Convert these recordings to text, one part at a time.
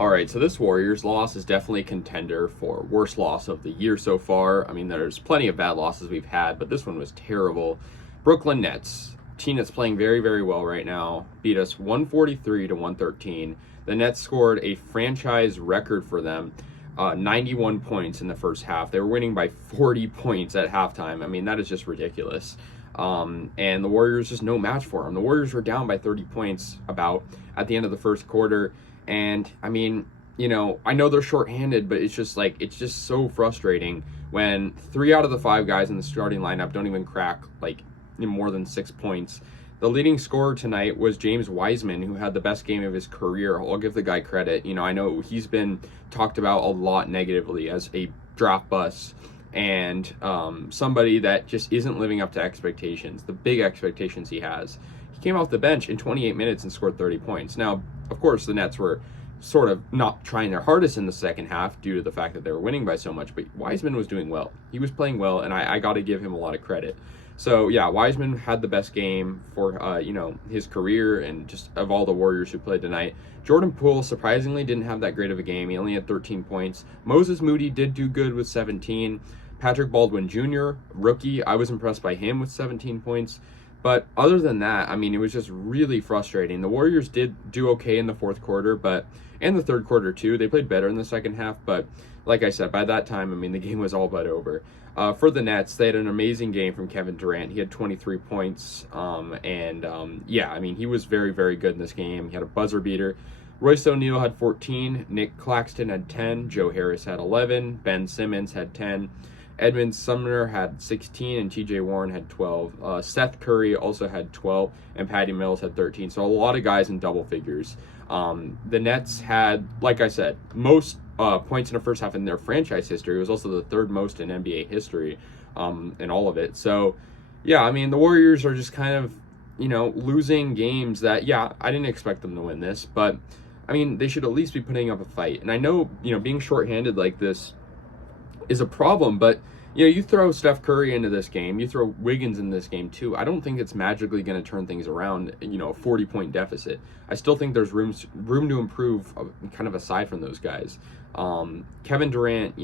All right, so this Warriors loss is definitely a contender for worst loss of the year so far. I mean, there's plenty of bad losses we've had, but this one was terrible. Brooklyn Nets, team that's playing very, very well right now, beat us 143 to 113. The Nets scored a franchise record for them, 91 points in the first half. They were winning by 40 points at halftime. I mean, that is just ridiculous. And the Warriors just no match for them. The Warriors were down by 30 points about at the end of the first quarter. And I mean, I know they're shorthanded, but it's just so frustrating when 3 out of the 5 guys in the starting lineup don't even crack more than 6 points. The leading scorer tonight was James Wiseman, who had the best game of his career. I'll give the guy credit. I know he's been talked about a lot negatively as a draft bust and somebody that just isn't living up to expectations, the big expectations he has. He came off the bench in 28 minutes and scored 30 points. Now, of course, the Nets were sort of not trying their hardest in the second half due to the fact that they were winning by so much, but Wiseman was doing well. He was playing well, and I got to give him a lot of credit. So, yeah, Wiseman had the best game for, his career and just of all the Warriors who played tonight. Jordan Poole surprisingly didn't have that great of a game. He only had 13 points. Moses Moody did do good with 17. Patrick Baldwin Jr., rookie, I was impressed by him with 17 points. But other than that, I mean, it was just really frustrating. The Warriors did do okay in the fourth quarter, and the third quarter too. They played better in the second half, but like I said, by that time, I mean, the game was all but over. For the Nets, they had an amazing game from Kevin Durant. He had 23 points, yeah, I mean, he was very, very good in this game. He had a buzzer beater. Royce O'Neal had 14, Nick Claxton had 10, Joe Harris had 11, Ben Simmons had 10, Edmund Sumner had 16, and TJ Warren had 12. Seth Curry also had 12, and Patty Mills had 13. So a lot of guys in double figures. The Nets had, like I said, most points in the first half in their franchise history. It was also the third most in NBA history in all of it. So, yeah, I mean, the Warriors are just kind of, losing games that, yeah, I didn't expect them to win this. But, I mean, they should at least be putting up a fight. And I know, being shorthanded like this is a problem, but you throw Steph Curry into this game, you throw Wiggins in this game too. I don't think it's magically going to turn things around. A 40-point deficit. I still think there's room to improve, kind of aside from those guys. Kevin Durant,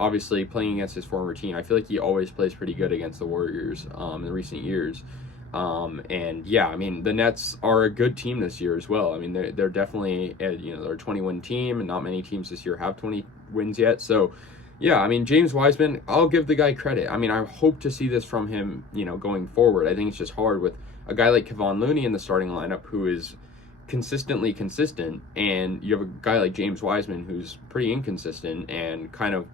obviously playing against his former team, I feel like he always plays pretty good against the Warriors in recent years. And yeah, I mean, the Nets are a good team this year as well. I mean, they're definitely they're a 20-win team, and not many teams this year have 20 wins yet. So. Yeah, I mean, James Wiseman, I'll give the guy credit. I mean, I hope to see this from him, going forward. I think it's just hard with a guy like Kevon Looney in the starting lineup who is consistently consistent, and you have a guy like James Wiseman who's pretty inconsistent and kind of,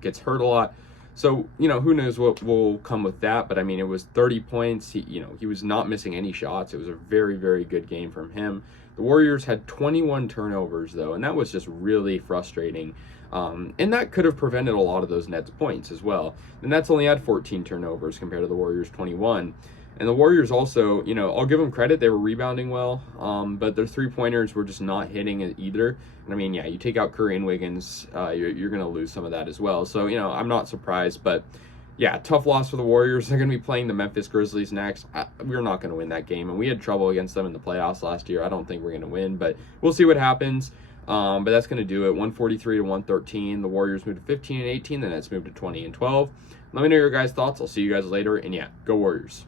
gets hurt a lot. So, who knows what will come with that. But, I mean, it was 30 points. He was not missing any shots. It was a very, very good game from him. The Warriors had 21 turnovers, though, and that was just really frustrating. And that could have prevented a lot of those Nets points as well. The Nets only had 14 turnovers compared to the Warriors' 21. And the Warriors also, I'll give them credit. They were rebounding well, but their three-pointers were just not hitting it either. And I mean, yeah, you take out Curry and Wiggins, you're going to lose some of that as well. So, I'm not surprised. But, yeah, tough loss for the Warriors. They're going to be playing the Memphis Grizzlies next. We're not going to win that game. And we had trouble against them in the playoffs last year. I don't think we're going to win, but we'll see what happens. But that's going to do it. 143 to 113. The Warriors moved to 15 and 18. The Nets moved to 20 and 12. Let me know your guys' thoughts. I'll see you guys later. And yeah, go Warriors.